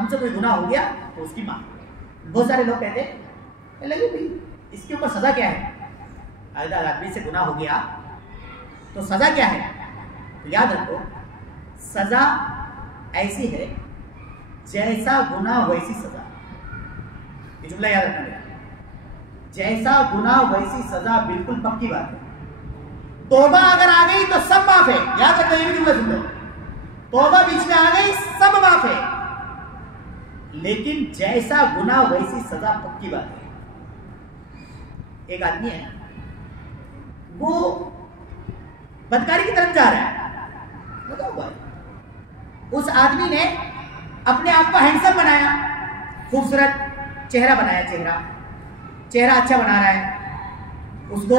हमसे कोई गुनाह हो गया तो उसकी माँ। बहुत सारे लोग कहते लगे भाई इसके ऊपर सजा क्या है, अगर आदमी से गुनाह हो गया तो सजा क्या है। तो याद रखो सजा ऐसी है जैसा गुनाह वैसी सजा। ये जुमला याद रखना है, जैसा गुनाह वैसी सजा, बिल्कुल पक्की बात है। तौबा अगर आ गई तो सब माफ है, याद रखो ये भी जुमला सुन लो। तौबा बीच में आ गई सब माफ है, लेकिन जैसा गुनाह वैसी सजा, पक्की बात है। एक आदमी है वो बदकारी की तरफ जा रहा है, बताओ भाई, उस आदमी ने अपने आप को हैंडसम बनाया, खूबसूरत चेहरा बनाया, चेहरा अच्छा बना रहा है, उसको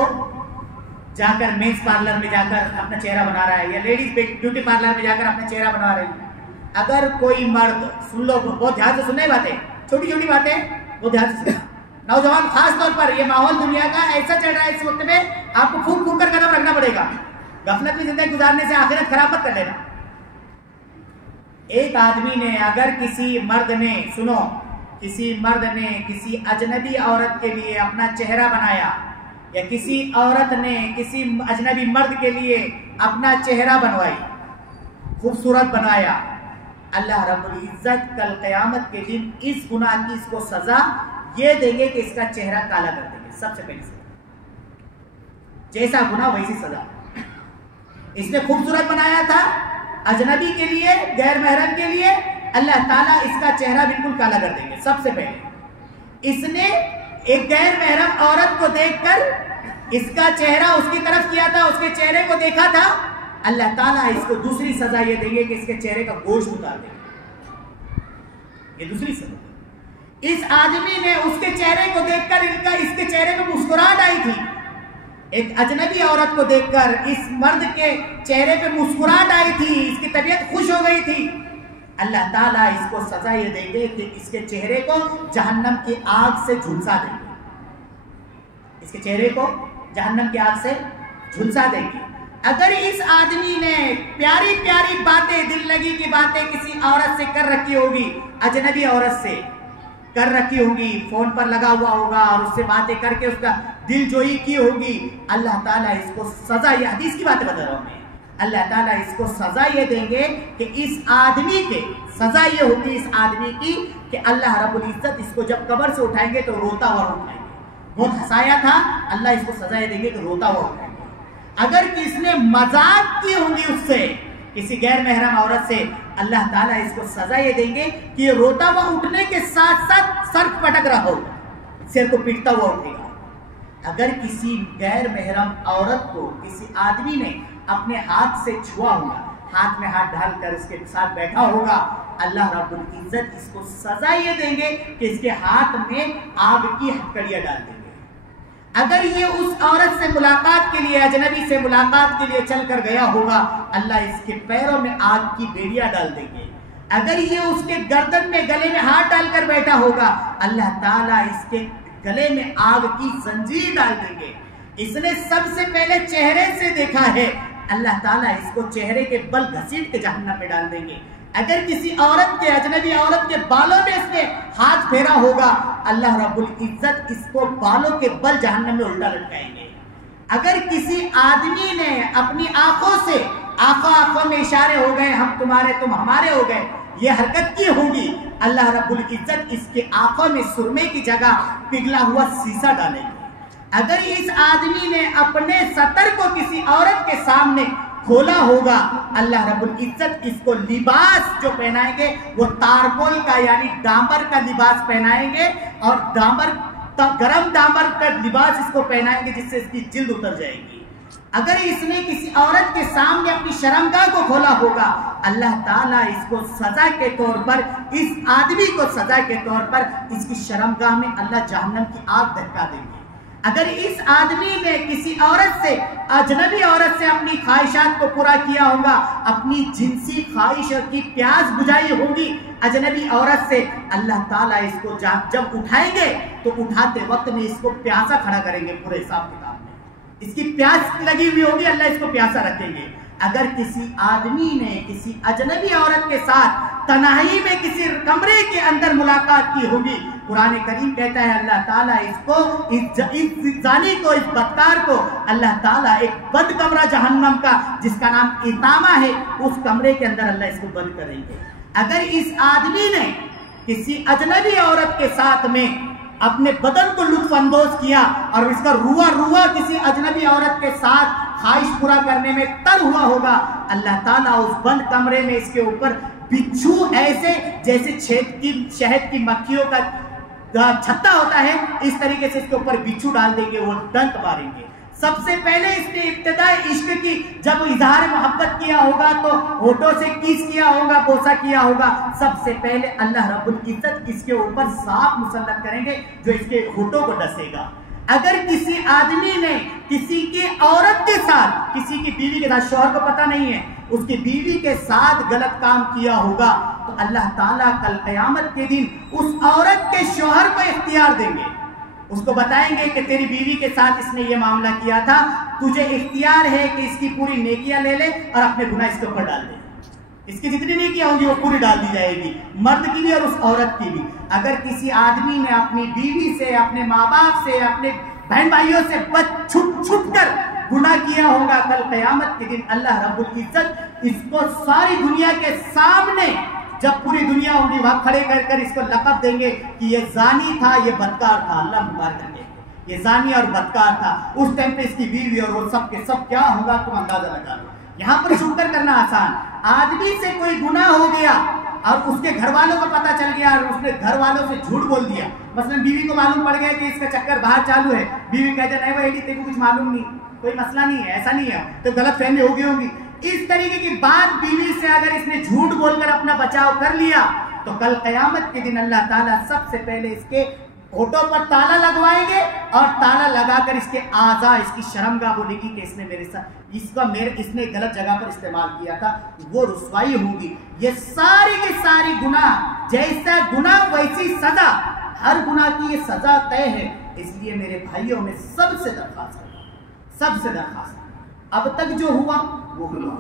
जाकर मेंस पार्लर में जाकर अपना चेहरा बना रहा है, या लेडीज ब्यूटी पार्लर में जाकर अपना चेहरा बना रही है। अगर कोई मर्द, सुन लो बहुत ध्यान से सुनना, बातें छोटी छोटी बातें वो ध्यान से सुनना, नौजवान खास तौर पर, ये माहौल दुनिया का ऐसा चल रहा है इस वक्त में, आपको फूक फूक कर कदम रखना पड़ेगा। गफलत में जिंदगी गुजारने से आखिरत खराब मत कर लेना। एक आदमी ने, अगर किसी मर्द ने, सुनो, किसी मर्द ने किसी अजनबी औरत के लिए अपना चेहरा बनाया, या किसी औरत ने किसी अजनबी मर्द के लिए अपना चेहरा बनवाई, खूबसूरत बनाया, अल्लाह रब्बुल इज्जत कल क़यामत के दिन इस गुनाह की इसको सजा ये देंगे कि इसका चेहरा काला कर देंगे। सबसे पहले सजा, जैसा गुनाह वैसी सजा। इसने खूबसूरत बनाया था अजनबी के लिए, गैर महरम के लिए, अल्लाह ताला इसका चेहरा बिल्कुल काला कर देंगे। सबसे पहले इसने एक गैर महरम औरत को देखकर इसका चेहरा उसकी तरफ किया था, उसके चेहरे को देखा था, अल्लाह ताला इसको दूसरी सजा ये देंगे कि इसके चेहरे का गोश्त उतार देंगे। ये दूसरी सजा। इस आदमी ने उसके चेहरे को देखकर इसके चेहरे पे मुस्कुराहट आई थी, एक अजनबी औरत को देखकर इस मर्द के चेहरे पे मुस्कुराहट आई थी, इसकी तबीयत खुश हो गई थी। अल्लाह ताला इसको सजा ये देंगे कि इसके चेहरे को जहन्नम की आग से झुलसा देंगे, इसके चेहरे को जहन्नम की आग से झुलसा देंगे। अगर इस आदमी ने प्यारी प्यारी बातें, दिल लगी की बातें किसी औरत से कर रखी होगी, अजनबी औरत से कर रखी होगी, फोन पर लगा हुआ होगा और उससे बातें करके उसका दिल जोई की होगी, अल्लाह ताला इसको सजा, ये हदीस की बातें बता रहा हूं मैं, अल्लाह ताला इसको सजा ये देंगे कि इस आदमी के, सजा ये होगी इस आदमी की कि अल्लाह रब्बुल इज्जत इसको जब कब्र से उठाएंगे तो रोता हुआ उठाएंगे। बहुत हंसाया था, अल्लाह इसको सजा ये देंगे कि रोता हुआ उठाएंगे। अगर किसने मजाक की होंगी उससे, किसी गैर महरम औरत से, अल्लाह ताला इसको सजा ये देंगे कि ये रोता हुआ उठने के साथ साथ सर पटक रहा होगा, सिर को पीटता हुआ उठेगा। अगर किसी गैर महरम औरत को किसी आदमी ने अपने हाथ से छुआ होगा, हाथ में हाथ डालकर इसके साथ बैठा होगा, अल्लाह रब्बुल इज्जत इसको सजा ये देंगे कि इसके हाथ में आग की हथकड़ियां डाल देंगे। अगर ये उस औरत से मुलाकात के लिए, अजनबी से मुलाकात के लिए चल कर गया होगा, अल्लाह इसके पैरों में आग की बेड़ियां डाल देंगे। अगर ये उसके गर्दन में, गले में हाथ डालकर बैठा होगा, अल्लाह ताला इसके गले में आग की जंजीर डाल देंगे। इसने सबसे पहले चेहरे से देखा है, अल्लाह ताला इसको चेहरे के बल घसीट के जहन्नम में डाल देंगे। अगर किसी औरत के, अजनबी औरत के बालों में इसने हाथ फेरा होगा, अल्लाह रब्बुल इज्जत इसको बालों के बल जहन्नम में उल्टा लटकाएंगे। अगर किसी आदमी ने अपनी आंखों से, आंखों में इशारे हो गए, हम तुम्हारे तुम हमारे हो गए, ये हरकत की होगी, अल्लाह रब्बुल इज्जत इसके आंखों में सुरमे की जगह पिघला हुआ शीशा डालेंगे। अगर इस आदमी ने अपने सतर को किसी औरत के सामने खोला होगा, अल्लाह रब्बुल इज्जत इसको लिबास जो पहनाएंगे वो तारकोल का यानी डामर का लिबास पहनाएंगे, और गरम डामर का लिबास इसको पहनाएंगे जिससे इसकी जिल्द उतर जाएगी। अगर इसने किसी औरत के सामने अपनी शर्मगाह को खोला होगा, अल्लाह ताला इसको सजा के तौर पर, इस आदमी को सजा के तौर पर इसकी शर्मगाह में अल्लाह जहन्नम की आग दहका देंगे। अगर इस आदमी ने किसी औरत से, अजनबी औरत से अपनी ख्वाहिशात को पूरा किया होगा, अपनी जिनसी ख्वाहिश की प्यास बुझाई होगी अजनबी औरत से, अल्लाह ताला इसको जब उठाएंगे तो उठाते वक्त में इसको प्यासा खड़ा करेंगे। पूरे हिसाब किताब में इसकी प्यास लगी हुई होगी, अल्लाह इसको प्यासा रखेंगे। अगर किसी आदमी ने किसी अजनबी औरत के साथ तन्हाई में किसी कमरे के अंदर मुलाकात की होगी, कुरान करीम कहता है अल्लाह ताला इसको, इस जानी को, इस बदकार को अल्लाह ताला एक बंद कमरा जहन्नम का जिसका नाम इतामा है, उस कमरे के अंदर अल्लाह इसको बंद करेंगे। अगर इस आदमी ने किसी अजनबी औरत के साथ में अपने बदन को लुत्फ अंदोज किया और इसका रुआ रुआ किसी अजनबी औरत के साथ ख्वाहिश पूरा करने में तर हुआ होगा, अल्लाह ताला उस बंद कमरे में इसके ऊपर बिच्छू ऐसे जैसे शहद की मक्खियों का छत्ता होता है, इस तरीके से इसके ऊपर बिच्छू डाल देंगे, वो डंक मारेंगे। सबसे पहले इसने इब्तिदाई इश्क की जब इजहार मोहब्बत किया होगा तो होठों से किस किया होगा, बोसा किया होगा, सबसे पहले अल्लाह रब्बुल इज्जत इसके ऊपर सांप मुसल्लत करेंगे जो इसके होठों को डसेगा। अगर किसी आदमी ने किसी की औरत के साथ, किसी की बीवी के साथ, शौहर को पता नहीं है, उसकी बीवी के साथ गलत काम किया होगा तो अल्लाह ताला कल क़यामत के दिन उस औरत के शौहर को इख्तियार देंगे, उसको बताएंगे कि तेरी बीवी के साथ इसने ये मामला किया था, तुझे इख्तियार है कि इसकी पूरी नेकियां ले ले और अपने गुनाह इसके ऊपर डाल दे। इसकी जितनी नेकियां होंगी वो पूरी डाल दी जाएगी, मर्द की भी और उस औरत की भी। अगर किसी आदमी ने अपनी बीवी से, अपने माँ बाप से, अपने बहन भाइयों से छुट कर गुनाह किया होगा, कल क़यामत के दिन अल्लाह रब्बुल इज्जत इसको सारी दुनिया के सामने, जब पूरी दुनिया होगी वहां खड़े कर इसको लक़ब देंगे कि ये जानी था, ये बदकार था। अल्लाह मुबारक करके ये जानी और बदकार था। उस टाइम पे इसकी बीवी और वो सब के सब क्या होगा तुम अंदाजा लगा लो। यहाँ पर शुक्र करना आसान, आदमी से कोई गुनाह हो गया और उसके घर वालों को पता चल गया और उसने घर वालों से झूठ बोल दिया, मसलन बीवी को मालूम पड़ गया कि इसका चक्कर बाहर चालू है, बीवी कहते नहीं भाई तेरे को कुछ मालूम नहीं, कोई मसला नहीं है, ऐसा नहीं है, तो गलत फहमी हो गई होगी। इस तरीके की बात बीवी से अगर इसने झूठ बोलकर अपना बचाव कर लिया तो कल क़यामत के दिन अल्लाह ताला सबसे पहले इसके होठों पर ताला लगवाएंगे और ताला लगाकर इसके आज़ा, इसकी शर्मगाह बोलेगी कि इसने मेरे साथ इसने गलत जगह पर इस्तेमाल किया था, वो रुसवाई होगी। ये सारी की सारी गुनाह, जैसा गुनाह वैसी सजा, हर गुनाह की ये सजा तय है। इसलिए मेरे भाइयों में सबसे दरखास्त अब तक जो हुआ वो हुआ,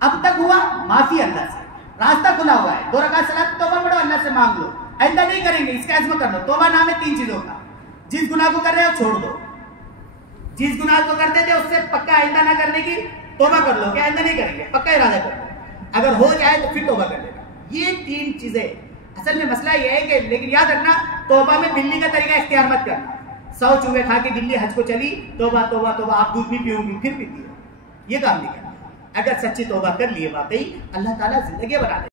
अब तक हुआ माफी अल्लाह से, रास्ता खुला हुआ है, 2 रकात सलात तौबा पढ़ो, अल्लाह से मांग लो, ऐसा नहीं करेंगे इसका अज़्म कर लो। तौबा नाम है 3 चीजों का, जिस गुनाह को कर रहे हो छोड़ दो, जिस गुनाह को करते थे उससे पक्का आइंदा ना करने की तौबा कर लो कि आइंदा नहीं करेंगे, पक्का इरादा कर लो, अगर हो जाए तो फिर तौबा कर लेना। ये 3 चीजें असल में मसला ये है कि, लेकिन याद रखना तौबा में बिल्ली का तरीका इख्तियार मत करना। 100 चूहे खा के बिल्ली हज को चली, तौबा तौबा तौबा, आप दूध नहीं पीऊंगी, फिर पीती है, ये काम नहीं करना। अगर सच्ची तौबा कर लिए वाकई अल्लाह ताला जिंदगी बना दे।